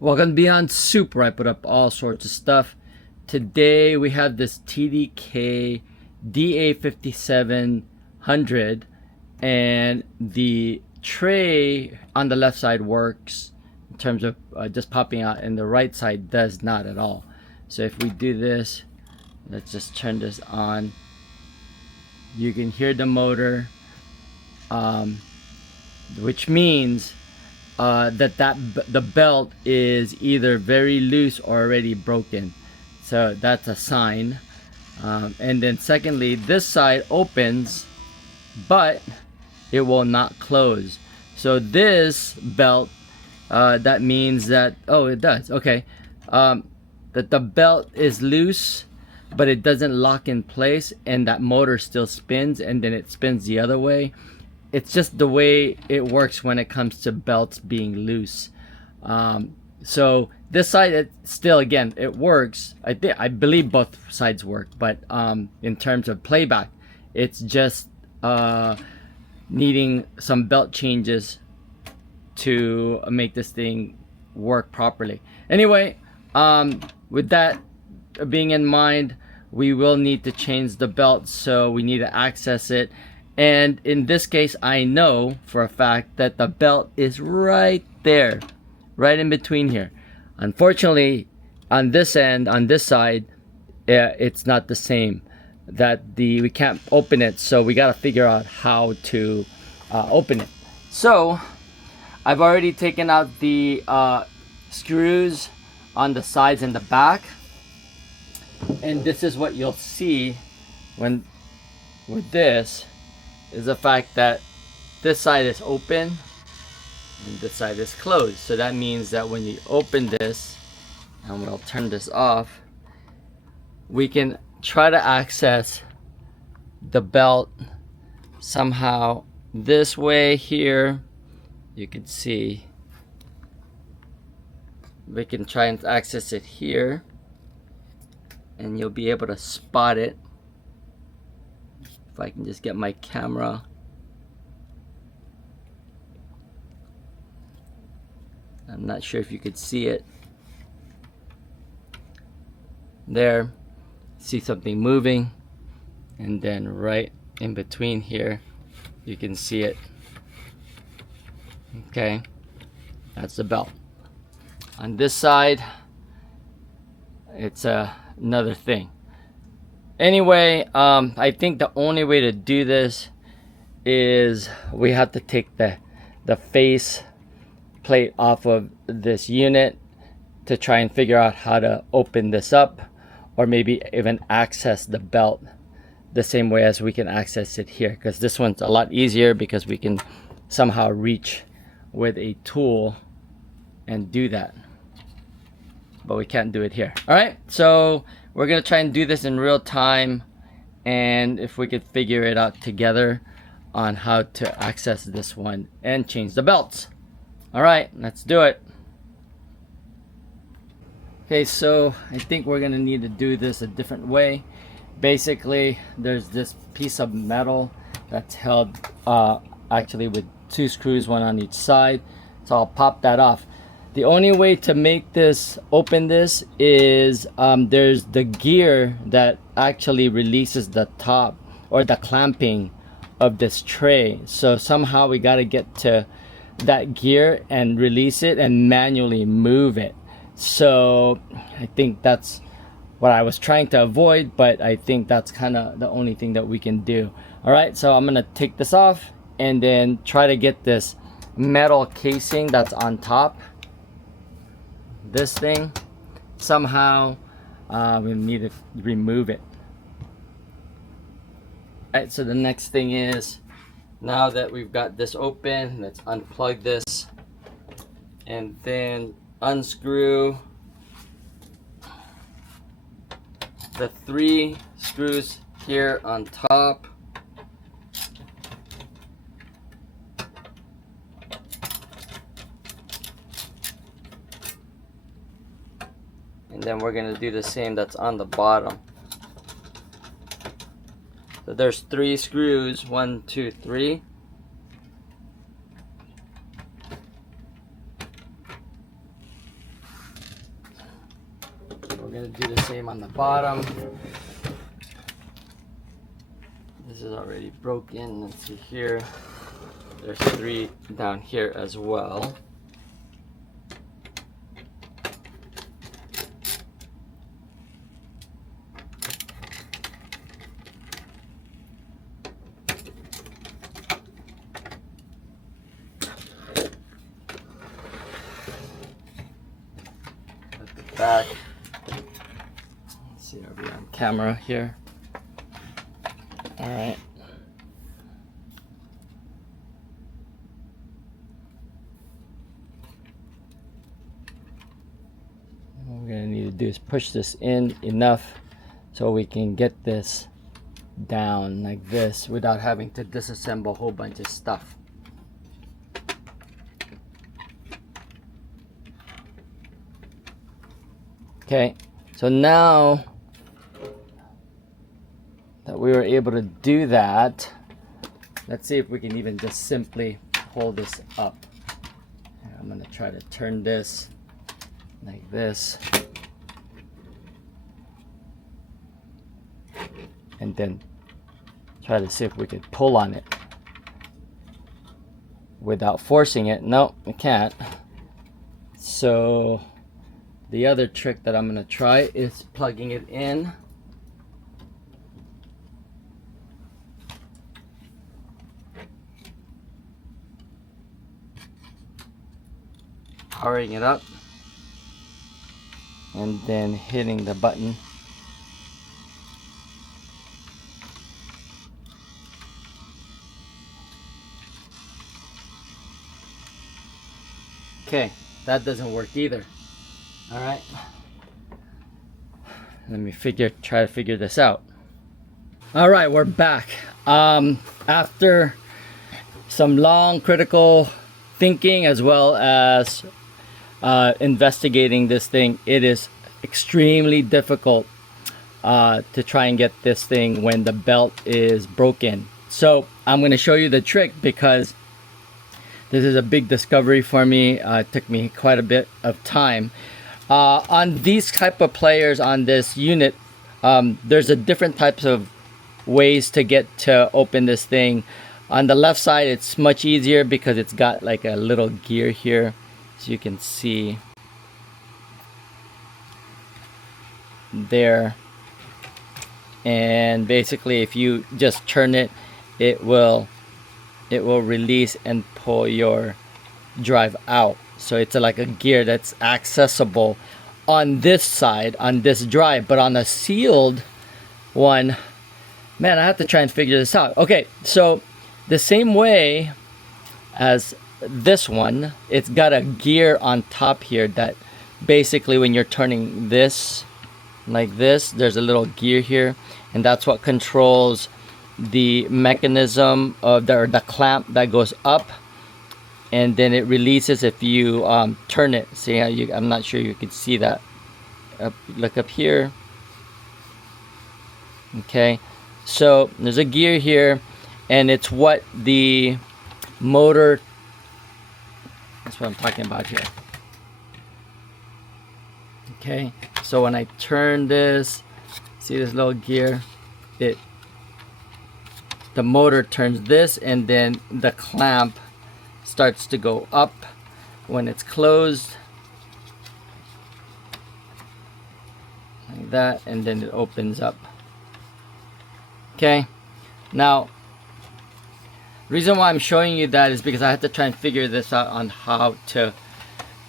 Welcome to Beyond Soup, where I put up all sorts of stuff. Today we have this TDK DA-5700, and the tray on the left side works in terms of just popping out, and the right side does not at all. So if we do this, let's just turn this on. You can hear the motor, which means the belt is either very loose or already broken, so that's a sign. And then secondly, this side opens but it will not close. So this belt, that means that, oh, it does, okay, that the belt is loose but it doesn't lock in place, and that motor still spins, and then it spins the other way. It's just the way it works when it comes to belts being loose. So this side, it still, again, it works. I believe both sides work, but in terms of playback, it's just needing some belt changes to make this thing work properly. Anyway, with that being in mind, we will need to change the belt, so we need to access it. And in this case, I know for a fact that the belt is right there, right in between here. Unfortunately, on this end, on this side, it's not the same. We can't open it, so we gotta figure out how to open it. So I've already taken out the screws on the sides and the back, and this is what you'll see when with this. Is the fact that this side is open and this side is closed. So that means that when you open this, and we'll turn this off, we can try to access the belt somehow this way here. You can see we can try and access it here, and you'll be able to spot it. If I can just get my camera. I'm not sure if you could see it. There, see something moving, and then right in between here, you can see it. Okay, that's the belt. On this side, it's another thing. Anyway, I think the only way to do this is we have to take the face plate off of this unit to try and figure out how to open this up, or maybe even access the belt the same way as we can access it here, because this one's a lot easier because we can somehow reach with a tool and do that, but we can't do it here. All right, so we're gonna try and do this in real time, and if we could figure it out together on how to access this one and change the belts. All right, let's do it. Okay, so I think we're gonna need to do this a different way. Basically, there's this piece of metal that's held actually with two screws, one on each side. So I'll pop that off. The only way to make this open this is there's the gear that actually releases the top or the clamping of this tray. So somehow we got to get to that gear and release it and manually move it. So I think that's what I was trying to avoid, but I think that's kind of the only thing that we can do. All right, so I'm gonna take this off and then try to get this metal casing that's on top. This thing, somehow we need to remove it. All right, so the next thing is, now that we've got this open, let's unplug this and then unscrew the 3 screws here on top. And then we're going to do the same that's on the bottom. So there's 3 screws, 1, 2, 3. we're gonna do the same on the bottom. This is already broken. Let's see here. There's 3 down here as well. At the back. Let's see, are we on camera here? All right. What we're gonna need to do is push this in enough so we can get this down like this without having to disassemble a whole bunch of stuff. Okay, so now that we were able to do that, let's see if we can even just simply hold this up. I'm gonna try to turn this like this, and then try to see if we could pull on it without forcing it. No, we can't. So the other trick that I'm gonna try is plugging it in. Powering it up and then hitting the button. Okay, that doesn't work either. All right, let me try to figure this out. All right, we're back. After some long critical thinking as well as investigating this thing, it is extremely difficult to try and get this thing when the belt is broken. So I'm going to show you the trick because this is a big discovery for me. It took me quite a bit of time. On these type of players on this unit, there's a different types of ways to get to open this thing. On the left side, it's much easier because it's got like a little gear here, so you can see there. And basically, if you just turn it, it will release and pull your drive out. So it's like a gear that's accessible on this side, on this drive. But on a sealed one, man, I have to try and figure this out. Okay, so the same way as this one, it's got a gear on top here that basically when you're turning this like this, there's a little gear here, and that's what controls the mechanism of the clamp that goes up, and then it releases if you turn it. See how I'm not sure you can see that. Look up here. Okay, so there's a gear here, and it's what the motor, that's what I'm talking about here. Okay, so when I turn this, see this little gear, the motor turns this, and then the clamp starts to go up when it's closed like that, and then it opens up. Okay, now reason why I'm showing you that is because I had to try and figure this out on how to.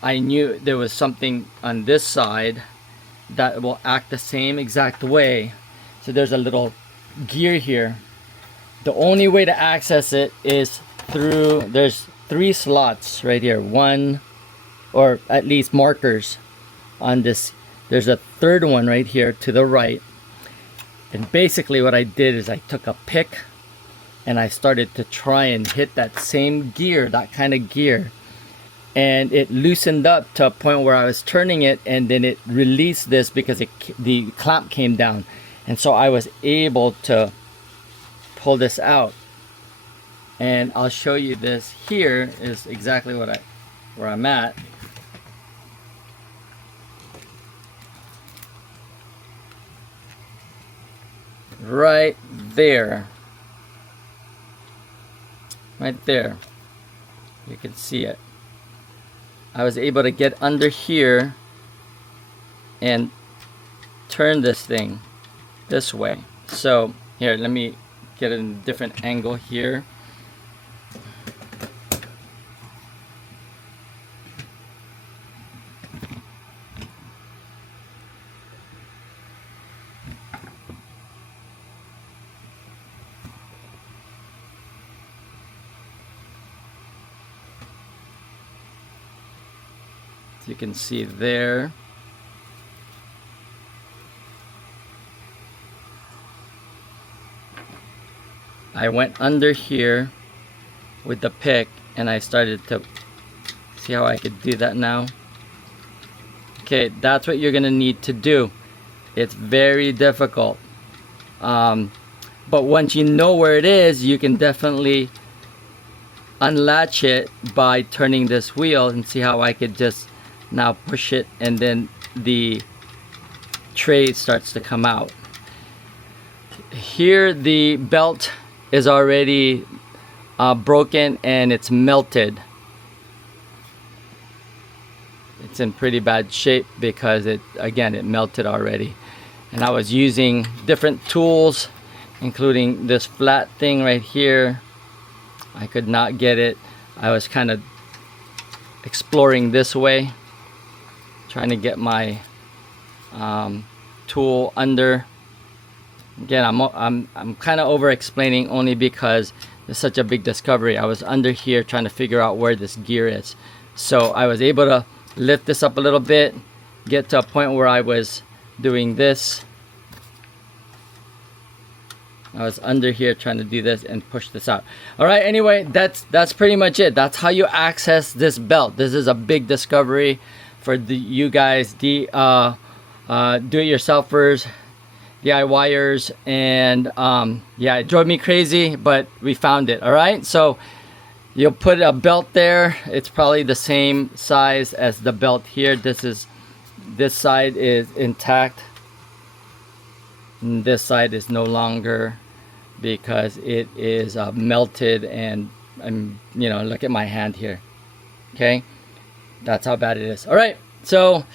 I knew there was something on this side that will act the same exact way. So there's a little gear here. The only way to access it is through, there's 3 slots right here, 1 or at least markers on this. There's a 3rd one right here to the right. And basically what I did is I took a pick and I started to try and hit that same gear, that kind of gear, and it loosened up to a point where I was turning it, and then it released this because the clamp came down, and so I was able to pull this out. And I'll show you this. Here is exactly where I'm at. right there. Right there. You can see it. I was able to get under here and turn this thing this way. So here, let me get it in a different angle here. You can see there. I went under here with the pick and I started to see how I could do that now. Okay, that's what you're gonna need to do. It's very difficult, but once you know where it is, you can definitely unlatch it by turning this wheel, and see how I could just now push it and then the tray starts to come out. Here the belt is already broken and it's melted. It's in pretty bad shape because it melted already, and I was using different tools, including this flat thing right here. I could not get it. I was kind of exploring this way, trying to get my tool under. Again, I'm kind of over explaining only because it's such a big discovery. I was under here trying to figure out where this gear is. So I was able to lift this up a little bit, get to a point where I was doing this. I was under here trying to do this and push this out. All right, anyway, that's pretty much it. That's how you access this belt. This is a big discovery for you guys, do-it-yourselfers, DIYers, and yeah, it drove me crazy, but we found it. All right, so you'll put a belt there. It's probably the same size as the belt here. This side is intact, and this side is no longer because it is melted, and you know, look at my hand here. Okay, that's how bad it is. All right, so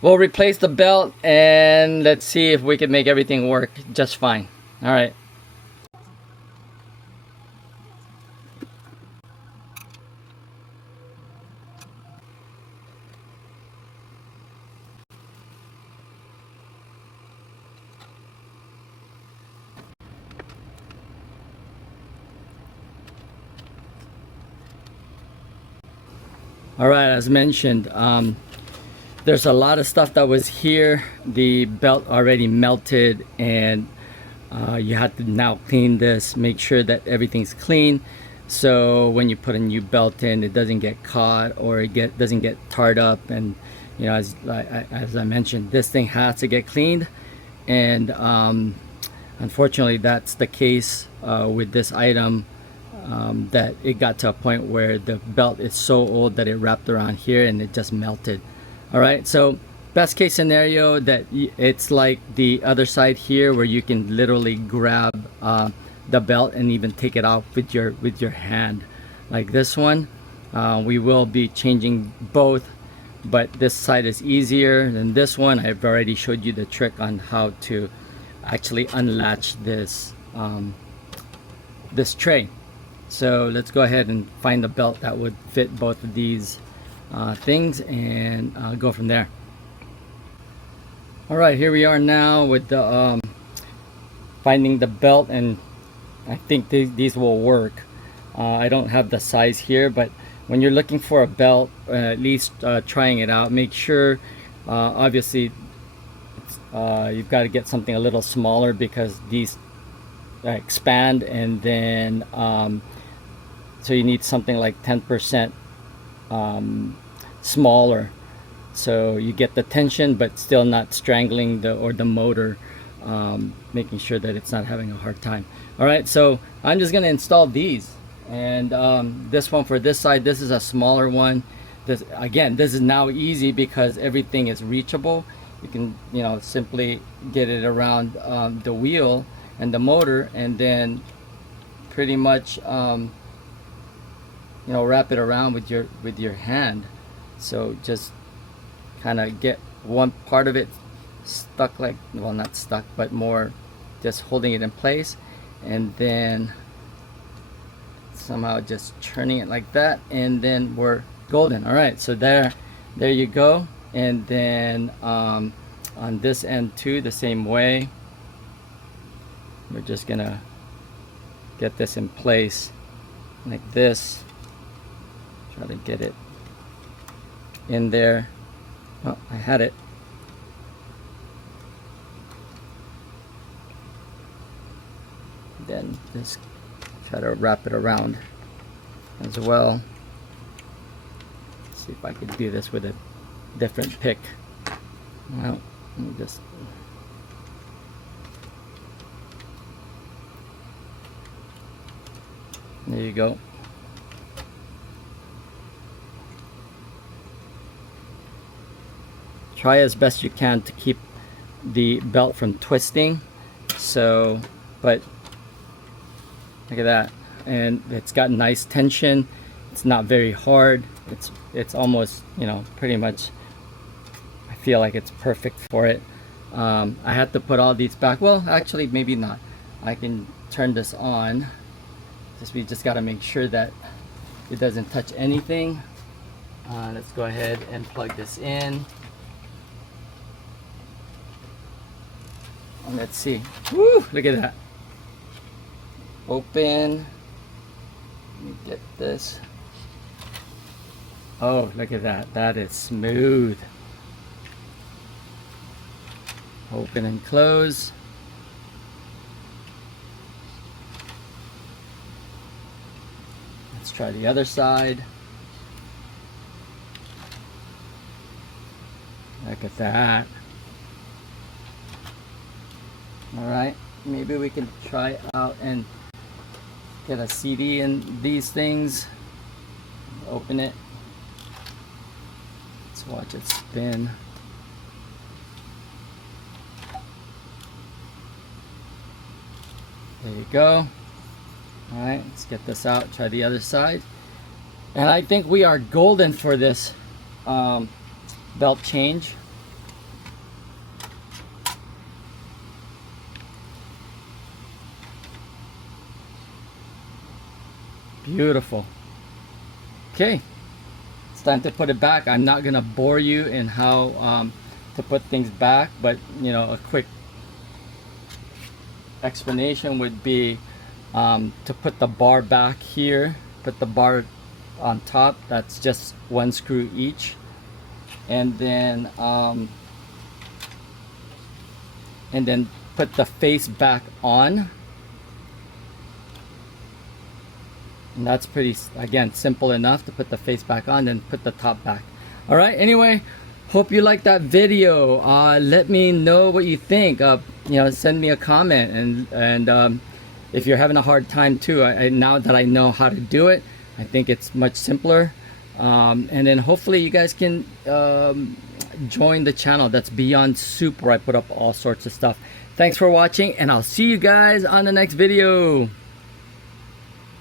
we'll replace the belt and let's see if we can make everything work just fine. All right. All right, as mentioned, there's a lot of stuff that was here. The belt already melted, and you have to now clean this, make sure that everything's clean, so when you put a new belt in, it doesn't get caught or it doesn't get tarred up. And you know, as I mentioned, this thing has to get cleaned, and unfortunately that's the case with this item. That it got to a point where the belt is so old that it wrapped around here and it just melted. All right, so best case scenario, that it's like the other side here where you can literally grab the belt and even take it off with your hand, like this one. We will be changing both, but this side is easier than this one. I've already showed you the trick on how to actually unlatch this this tray. So let's go ahead and find the belt that would fit both of these things, and go from there. All right, here we are now with the finding the belt, and I think these will work. I don't have the size here, but when you're looking for a belt, at least trying it out, make sure obviously you've got to get something a little smaller, because these expand, and then so you need something like 10% smaller, so you get the tension but still not strangling the motor, making sure that it's not having a hard time. All right, so I'm just going to install these, and this one for this side, this is a smaller one. This is now easy because everything is reachable. You can, you know, simply get it around the wheel and the motor, and then pretty much you know, wrap it around with your hand. So just kind of get one part of it stuck, like, well, not stuck, but more just holding it in place, and then somehow just turning it like that, and then we're golden. All right, so there you go. And then on this end too, the same way, we're just gonna get this in place like this. Try to get it in there. Oh, I had it. Then just try to wrap it around as well. See if I could do this with a different pick. Well, let me just, there you go. Try as best you can to keep the belt from twisting. So, but look at that, and it's got nice tension. It's not very hard. It's almost, you know, pretty much, I feel like it's perfect for it. I had to put all these back. Well, actually, maybe not. I can turn this on. We just got to make sure that it doesn't touch anything. Let's go ahead and plug this in. And let's see. Woo! Look at that. Open. Let me get this. Oh, look at that. That is smooth. Open and close. Let's try the other side. Look at that. Alright, maybe we can try out and get a CD in these things. Open it. Let's watch it spin. There you go. Alright, let's get this out. Try the other side. And I think we are golden for this belt change. Beautiful. Okay, it's time to put it back. I'm not gonna bore you in how to put things back, but you know, a quick explanation would be to put the bar back here, put the bar on top. That's just one screw each, and then put the face back on. And that's pretty, again, simple enough to put the face back on, then put the top back. All right, anyway, hope you liked that video. Let me know what you think. You know, send me a comment, and if you're having a hard time too, now that I know how to do it, I think it's much simpler. And then hopefully you guys can join the channel that's Beyond Soup, where I put up all sorts of stuff. Thanks for watching, and I'll see you guys on the next video.